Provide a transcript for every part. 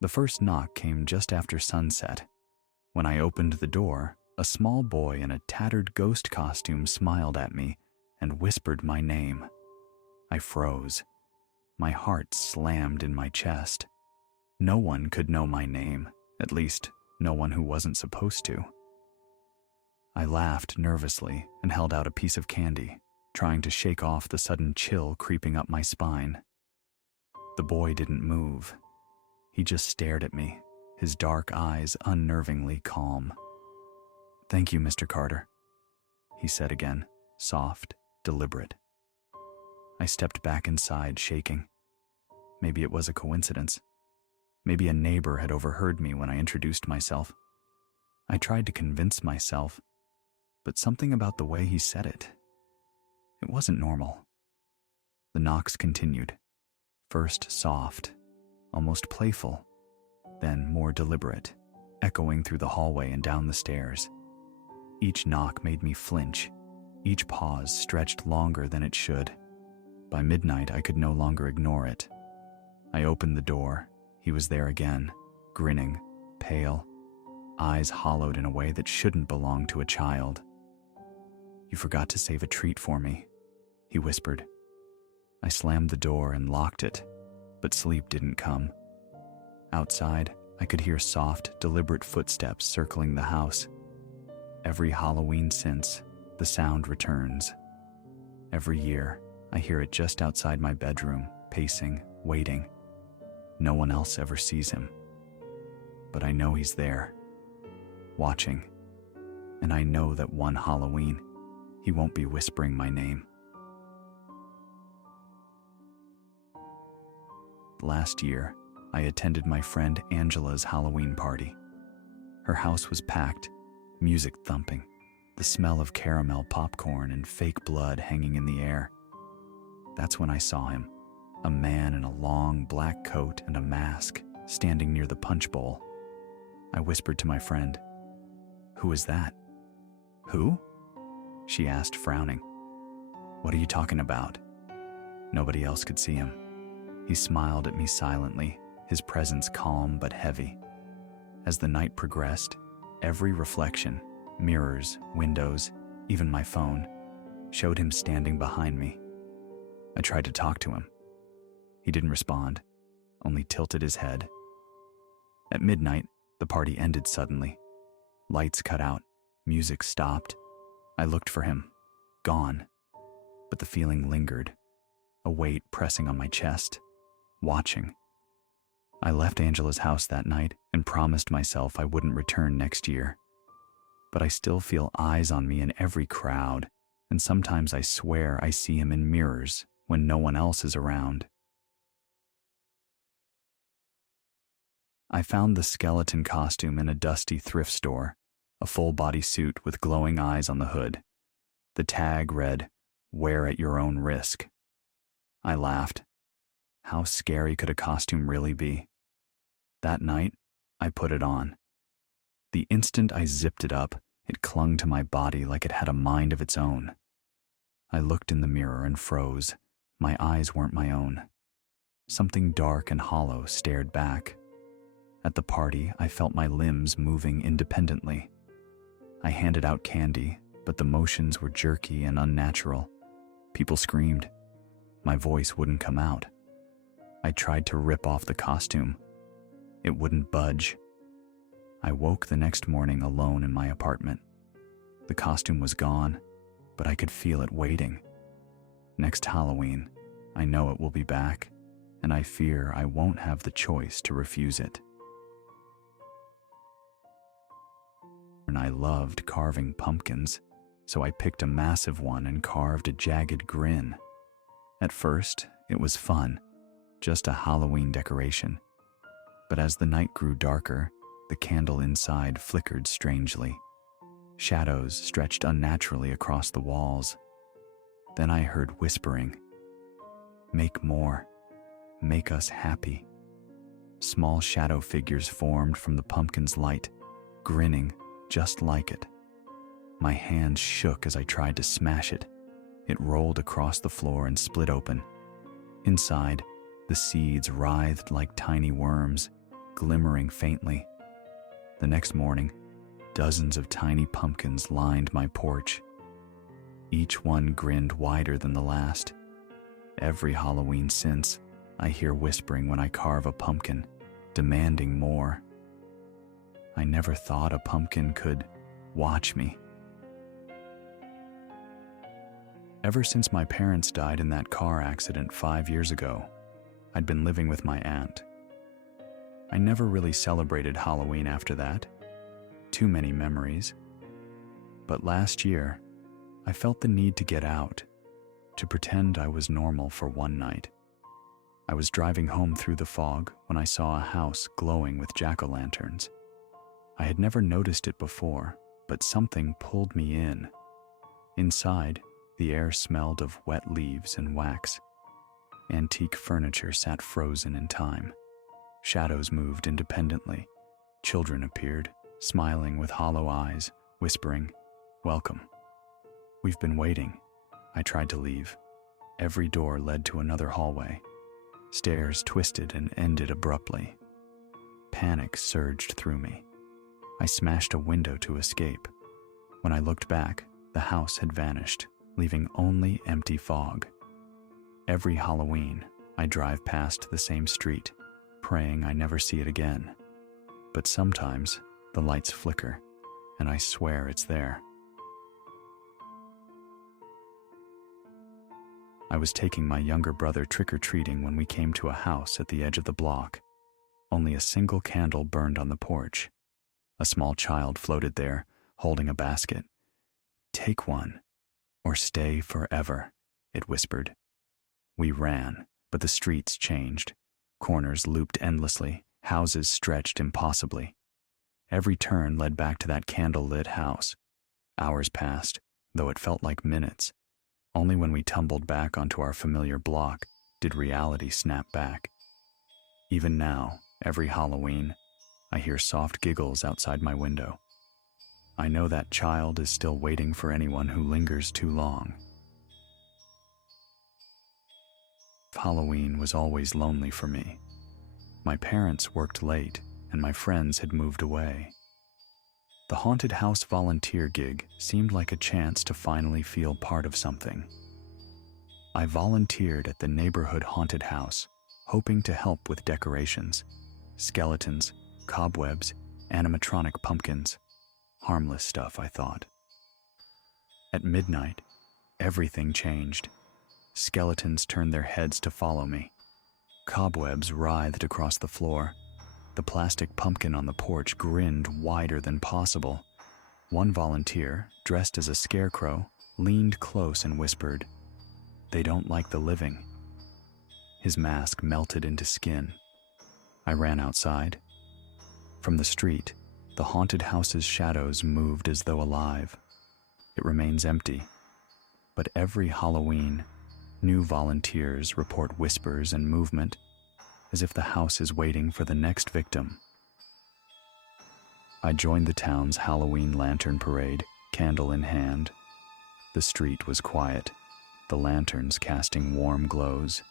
The first knock came just after sunset. When I opened the door, a small boy in a tattered ghost costume smiled at me and whispered my name. I froze. My heart slammed in my chest. No one could know my name, at least no one who wasn't supposed to. I laughed nervously and held out a piece of candy, trying to shake off the sudden chill creeping up my spine. The boy didn't move. He just stared at me, his dark eyes unnervingly calm. "Thank you, Mr. Carter," he said again, soft, deliberate. I stepped back inside, shaking. Maybe it was a coincidence. Maybe a neighbor had overheard me when I introduced myself. I tried to convince myself, but something about the way he said it wasn't normal. The knocks continued, first soft, almost playful, then more deliberate, echoing through the hallway and down the stairs. Each knock made me flinch. Each pause stretched longer than it should. By midnight, I could no longer ignore it. I opened the door. He was there again, grinning, pale, eyes hollowed in a way that shouldn't belong to a child. "You forgot to save a treat for me," he whispered. I slammed the door and locked it, but sleep didn't come. Outside, I could hear soft, deliberate footsteps circling the house. Every Halloween since, the sound returns. Every year, I hear it just outside my bedroom, pacing, waiting. No one else ever sees him. But I know he's there, watching. And I know that one Halloween, he won't be whispering my name. Last year, I attended my friend Angela's Halloween party. Her house was packed, music thumping, the smell of caramel popcorn and fake blood hanging in the air. That's when I saw him, a man in a long black coat and a mask, standing near the punch bowl. I whispered to my friend, "Who is that?" "Who?" she asked, frowning. "What are you talking about?" Nobody else could see him. He smiled at me silently, his presence calm but heavy. As the night progressed, every reflection, mirrors, windows, even my phone, showed him standing behind me. I tried to talk to him. He didn't respond, only tilted his head. At midnight, the party ended suddenly. Lights cut out, music stopped. I looked for him, gone, but the feeling lingered, a weight pressing on my chest, watching. I left Angela's house that night and promised myself I wouldn't return next year. But I still feel eyes on me in every crowd, and sometimes I swear I see him in mirrors when no one else is around. I found the skeleton costume in a dusty thrift store, a full-body suit with glowing eyes on the hood. The tag read, "Wear at your own risk." I laughed. How scary could a costume really be? That night, I put it on. The instant I zipped it up, it clung to my body like it had a mind of its own. I looked in the mirror and froze. My eyes weren't my own. Something dark and hollow stared back. At the party, I felt my limbs moving independently. I handed out candy, but the motions were jerky and unnatural. People screamed. My voice wouldn't come out. I tried to rip off the costume. It wouldn't budge. I woke the next morning alone in my apartment. The costume was gone, but I could feel it waiting. Next Halloween, I know it will be back, and I fear I won't have the choice to refuse it. And I loved carving pumpkins, so I picked a massive one and carved a jagged grin. At first, it was fun, just a Halloween decoration. But as the night grew darker, the candle inside flickered strangely. Shadows stretched unnaturally across the walls. Then I heard whispering. "Make more. Make us happy." Small shadow figures formed from the pumpkin's light, grinning just like it. My hands shook as I tried to smash it. It rolled across the floor and split open. Inside, the seeds writhed like tiny worms, glimmering faintly. The next morning, dozens of tiny pumpkins lined my porch. Each one grinned wider than the last. Every Halloween since, I hear whispering when I carve a pumpkin, demanding more. I never thought a pumpkin could watch me. Ever since my parents died in that car accident 5 years ago, I'd been living with my aunt. I never really celebrated Halloween after that. Too many memories. But last year, I felt the need to get out, to pretend I was normal for one night. I was driving home through the fog when I saw a house glowing with jack-o'-lanterns. I had never noticed it before, but something pulled me in. Inside, the air smelled of wet leaves and wax. Antique furniture sat frozen in time. Shadows moved independently. Children appeared, smiling with hollow eyes, whispering, "Welcome." "We've been waiting." I tried to leave. Every door led to another hallway. Stairs twisted and ended abruptly. Panic surged through me. I smashed a window to escape. When I looked back, the house had vanished, leaving only empty fog. Every Halloween, I drive past the same street, praying I never see it again. But sometimes, the lights flicker, and I swear it's there. I was taking my younger brother trick-or-treating when we came to a house at the edge of the block. Only a single candle burned on the porch. A small child floated there, holding a basket. "Take one, or stay forever," it whispered. We ran, but the streets changed. Corners looped endlessly, houses stretched impossibly. Every turn led back to that candle-lit house. Hours passed, though it felt like minutes. Only when we tumbled back onto our familiar block did reality snap back. Even now, every Halloween, I hear soft giggles outside my window. I know that child is still waiting for anyone who lingers too long. Halloween was always lonely for me. My parents worked late, and my friends had moved away. The haunted house volunteer gig seemed like a chance to finally feel part of something. I volunteered at the neighborhood haunted house, hoping to help with decorations, skeletons, cobwebs, animatronic pumpkins. Harmless stuff, I thought. At midnight, everything changed. Skeletons turned their heads to follow me. Cobwebs writhed across the floor. The plastic pumpkin on the porch grinned wider than possible. One volunteer, dressed as a scarecrow, leaned close and whispered, "They don't like the living." His mask melted into skin. I ran outside. From the street, the haunted house's shadows moved as though alive. It remains empty. But every Halloween, new volunteers report whispers and movement, as if the house is waiting for the next victim. I joined the town's Halloween lantern parade, candle in hand. The street was quiet, the lanterns casting warm glows.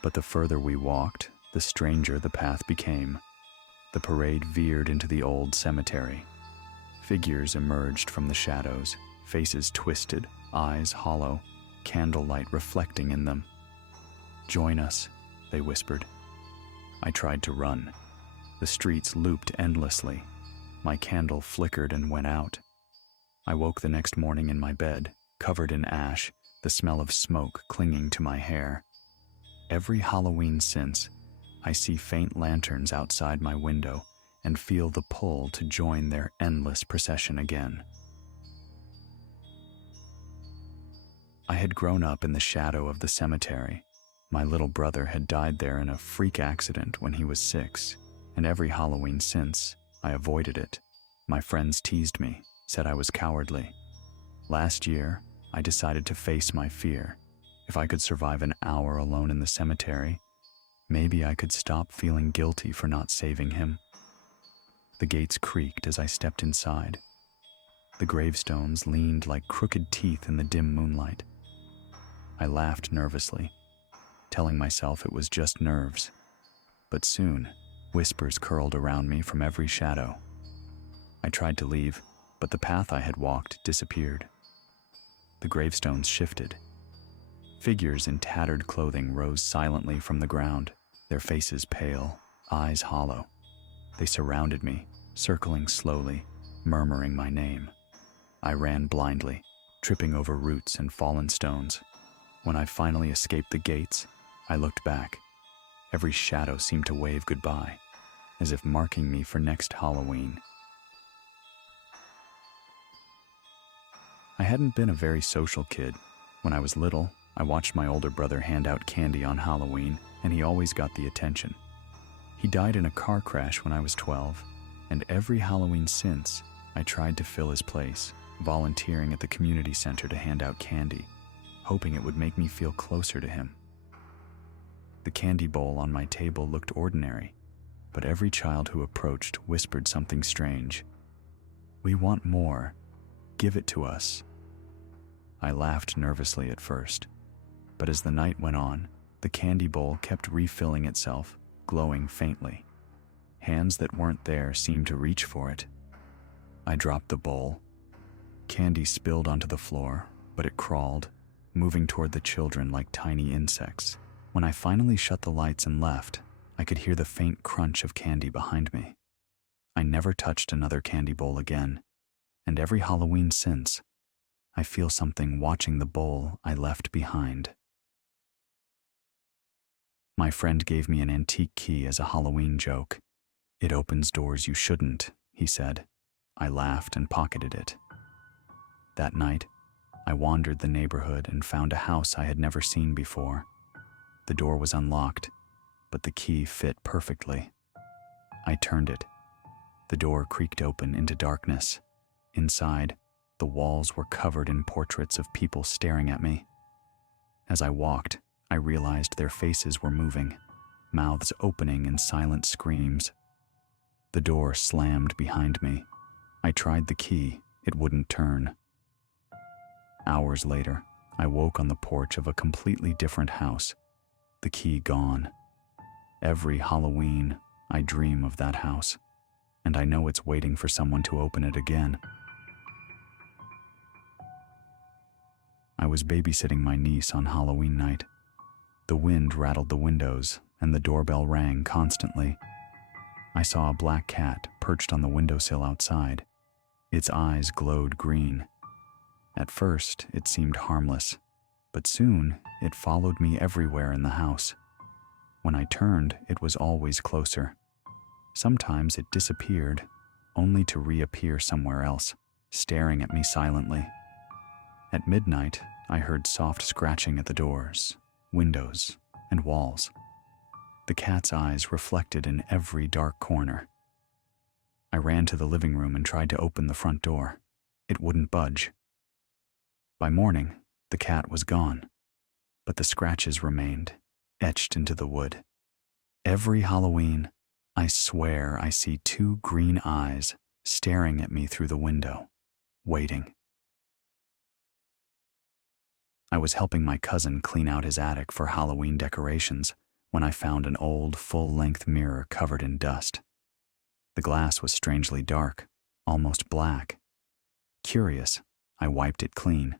But the further we walked, the stranger the path became. The parade veered into the old cemetery. Figures emerged from the shadows, faces twisted, eyes hollow, candlelight reflecting in them. "Join us," they whispered. I tried to run. The streets looped endlessly. My candle flickered and went out. I woke the next morning in my bed, covered in ash, the smell of smoke clinging to my hair. Every Halloween since, I see faint lanterns outside my window and feel the pull to join their endless procession again. I had grown up in the shadow of the cemetery. My little brother had died there in a freak accident when he was 6, and every Halloween since, I avoided it. My friends teased me, said I was cowardly. Last year, I decided to face my fear. If I could survive an hour alone in the cemetery, maybe I could stop feeling guilty for not saving him. The gates creaked as I stepped inside. The gravestones leaned like crooked teeth in the dim moonlight. I laughed nervously, telling myself it was just nerves. But soon, Whispers curled around me from every shadow. I tried to leave, but the path I had walked disappeared. The gravestones shifted. Figures in tattered clothing rose silently from the ground, their faces pale, eyes hollow. They surrounded me, circling slowly, murmuring my name. I ran blindly, tripping over roots and fallen stones. When I finally escaped the gates, I looked back. Every shadow seemed to wave goodbye, as if marking me for next Halloween. I hadn't been a very social kid. When I was little, I watched my older brother hand out candy on Halloween, and he always got the attention. He died in a car crash when I was 12, and every Halloween since, I tried to fill his place, volunteering at the community center to hand out candy, hoping it would make me feel closer to him. The candy bowl on my table looked ordinary, but every child who approached whispered something strange. "We want more. Give it to us." I laughed nervously at first, but as the night went on, the candy bowl kept refilling itself, glowing faintly. Hands that weren't there seemed to reach for it. I dropped the bowl. Candy spilled onto the floor, but it crawled, moving toward the children like tiny insects. When I finally shut the lights and left, I could hear the faint crunch of candy behind me. I never touched another candy bowl again, and every Halloween since, I feel something watching the bowl I left behind. My friend gave me an antique key as a Halloween joke. "It opens doors you shouldn't," he said. I laughed and pocketed it. That night, I wandered the neighborhood and found a house I had never seen before. The door was unlocked, but the key fit perfectly. I turned it. The door creaked open into darkness. Inside, the walls were covered in portraits of people staring at me. As I walked, I realized their faces were moving, mouths opening in silent screams. The door slammed behind me. I tried the key. It wouldn't turn. Hours later, I woke on the porch of a completely different house, the key gone. Every Halloween, I dream of that house, and I know it's waiting for someone to open it again. I was babysitting my niece on Halloween night. The wind rattled the windows, and the doorbell rang constantly. I saw a black cat perched on the windowsill outside. Its eyes glowed green. At first, it seemed harmless, but soon it followed me everywhere in the house. When I turned, it was always closer. Sometimes it disappeared, only to reappear somewhere else, staring at me silently. At midnight, I heard soft scratching at the doors, windows, and walls. The cat's eyes reflected in every dark corner. I ran to the living room and tried to open the front door. It wouldn't budge. By morning, the cat was gone, but the scratches remained, etched into the wood. Every Halloween, I swear I see two green eyes staring at me through the window, waiting. I was helping my cousin clean out his attic for Halloween decorations when I found an old, full-length mirror covered in dust. The glass was strangely dark, almost black. Curious, I wiped it clean.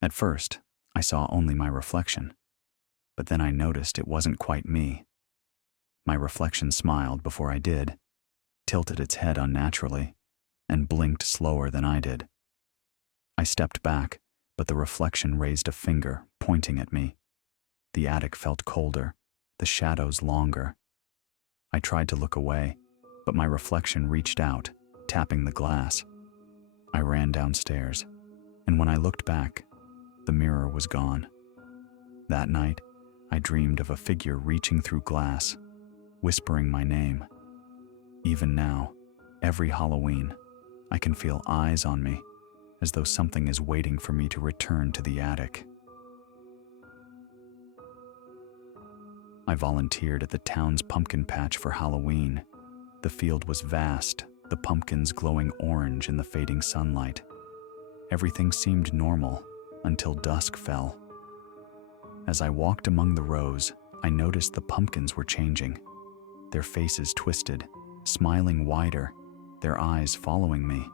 At first, I saw only my reflection, but then I noticed it wasn't quite me. My reflection smiled before I did, tilted its head unnaturally, and blinked slower than I did. I stepped back, but the reflection raised a finger, pointing at me. The attic felt colder, the shadows longer. I tried to look away, but my reflection reached out, tapping the glass. I ran downstairs, and when I looked back, the mirror was gone. That night, I dreamed of a figure reaching through glass, whispering my name. Even now, every Halloween, I can feel eyes on me, as though something is waiting for me to return to the attic. I volunteered at the town's pumpkin patch for Halloween. The field was vast, the pumpkins glowing orange in the fading sunlight. Everything seemed normal until dusk fell. As I walked among the rows, I noticed the pumpkins were changing. their faces twisted, smiling wider, their eyes following me.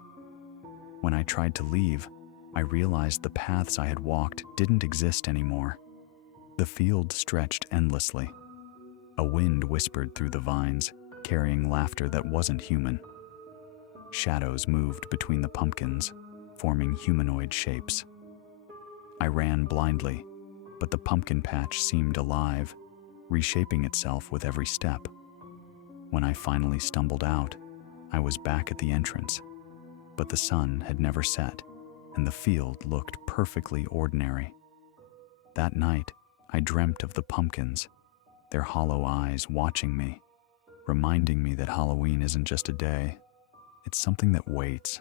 When I tried to leave, I realized the paths I had walked didn't exist anymore. The field stretched endlessly. A wind whispered through the vines, carrying laughter that wasn't human. Shadows moved between the pumpkins, forming humanoid shapes. I ran blindly, but the pumpkin patch seemed alive, reshaping itself with every step. When I finally stumbled out, I was back at the entrance, but the sun had never set, and the field looked perfectly ordinary. That night, I dreamt of the pumpkins, their hollow eyes watching me, reminding me that Halloween isn't just a day, it's something that waits,